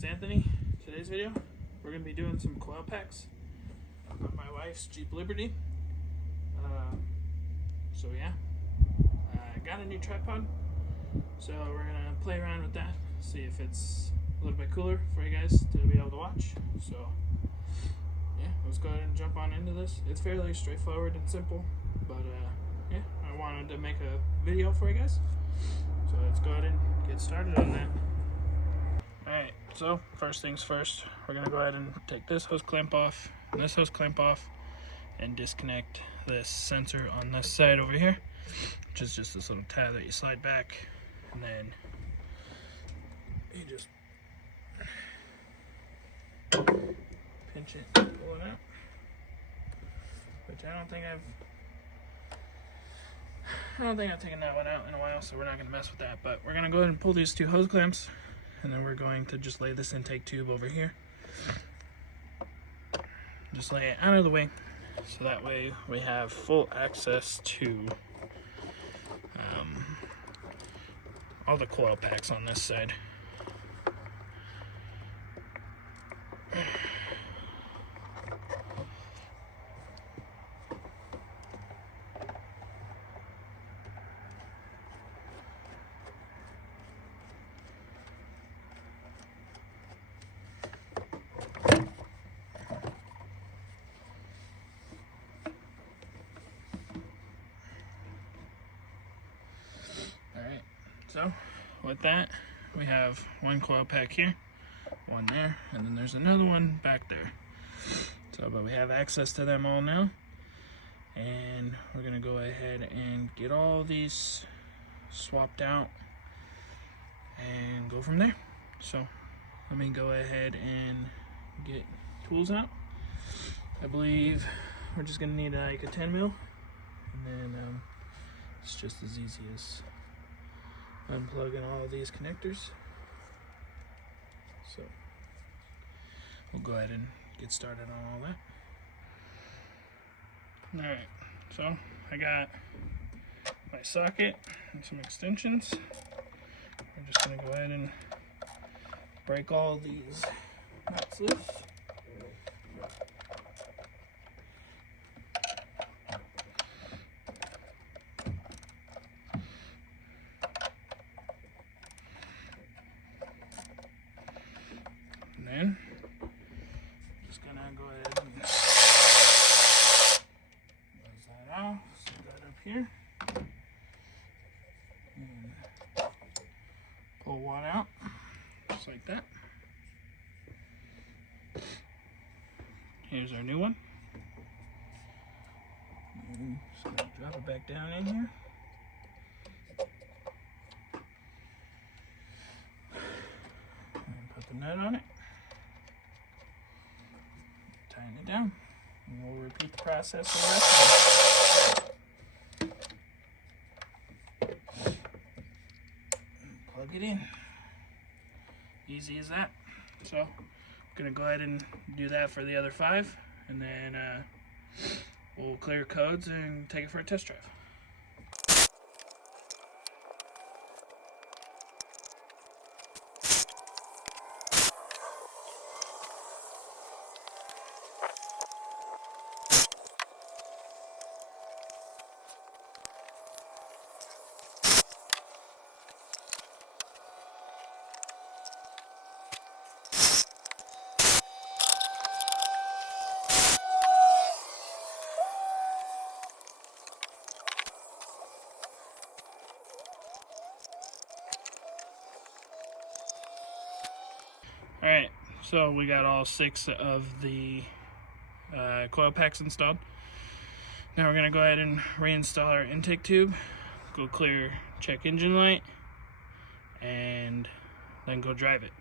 it's Anthony. Today's video, we're going to be doing some coil packs on my wife's Jeep Liberty. So yeah, I got a new tripod, so we're going to play around with that, see if it's a little bit cooler for you guys to be able to watch. So yeah, let's go ahead and jump on into this. It's fairly straightforward and simple, but yeah, I wanted to make a video for you guys. So let's go ahead and get started on that. Alright, so first things first, we're going to go ahead and take this hose clamp off and this hose clamp off and disconnect this sensor on this side over here, which is just this little tab that you slide back, and then you just pinch it and pull it out, which I don't think I've taken that one out in a while, so we're not going to mess with that. But we're going to go ahead and pull these two hose clamps, and then we're going to just lay this intake tube over here. Just lay it out of the way, so that way we have full access to all the coil packs on this side. So with that, we have one coil pack here, one there, and then there's another one back there. So, but we have access to them all now, and we're gonna go ahead and get all these swapped out and go from there. So let me go ahead and get tools out. I believe we're just gonna need like a 10 mil, and then it's just as easy as unplugging all of these connectors. So we'll go ahead and get started on all that. Alright, so I got my socket and some extensions. I'm just going to go ahead and break all these nuts loose. Then just gonna go ahead and close that out, set that up here, and pull one out just like that. Here's our new one, and just gonna drop it back down in here. And put the nut on it. Tighten it down, and we'll repeat the process for the rest of it. Plug it in. Easy as that. So I'm gonna go ahead and do that for the other 5, and then we'll clear codes and take it for a test drive. Alright, so we got all 6 of the coil packs installed. Now we're going to go ahead and reinstall our intake tube, go clear check engine light, and then go drive it.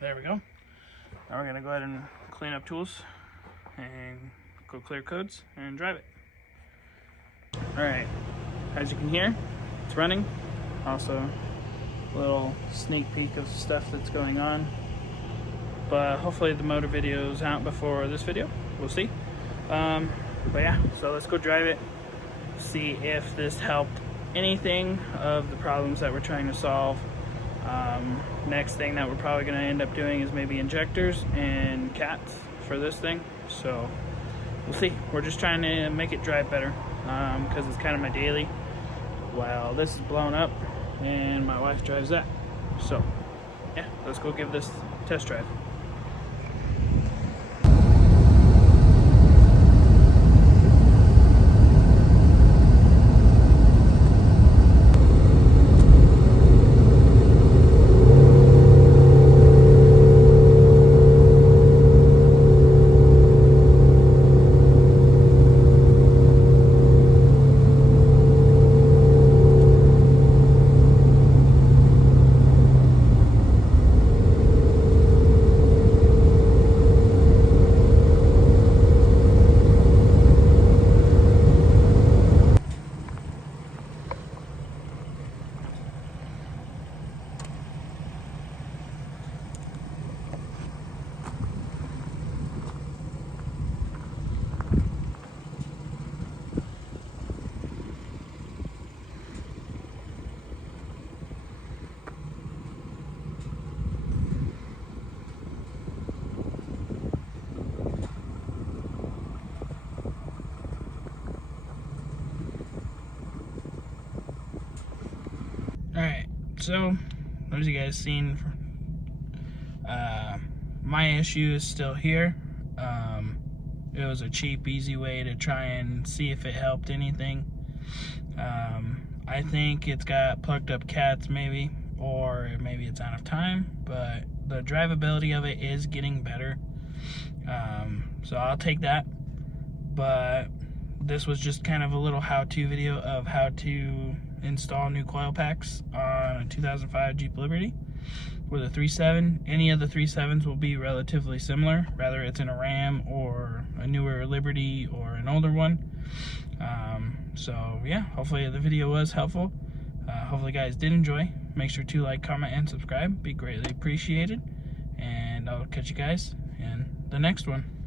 There we go. Now we're gonna go ahead and clean up tools and go clear codes and drive it. All right, as you can hear, it's running. Also, a little sneak peek of stuff that's going on. But hopefully the motor video is out before this video. We'll see. But yeah, so let's go drive it, see if this helped anything of the problems that we're trying to solve. Next thing that we're probably going to end up doing is maybe injectors and cats for this thing. So we'll see. We're just trying to make it drive better because it's kind of my daily. While this is blown up and my wife drives that. So yeah, let's go give this a test drive. Alright, so as you guys seen, my issue is still here. It was a cheap, easy way to try and see if it helped anything. I think it's got plugged up cats maybe, or maybe it's out of time, but the drivability of it is getting better. So I'll take that. But this was just kind of a little how-to video of how to install new coil packs on a 2005 Jeep Liberty with a 3.7. Any of the 3.7s will be relatively similar, whether it's in a Ram or a newer Liberty or an older one. So yeah, hopefully the video was helpful. Hopefully you guys did enjoy. Make sure to like, comment, and subscribe. Be greatly appreciated. And I'll catch you guys in the next one.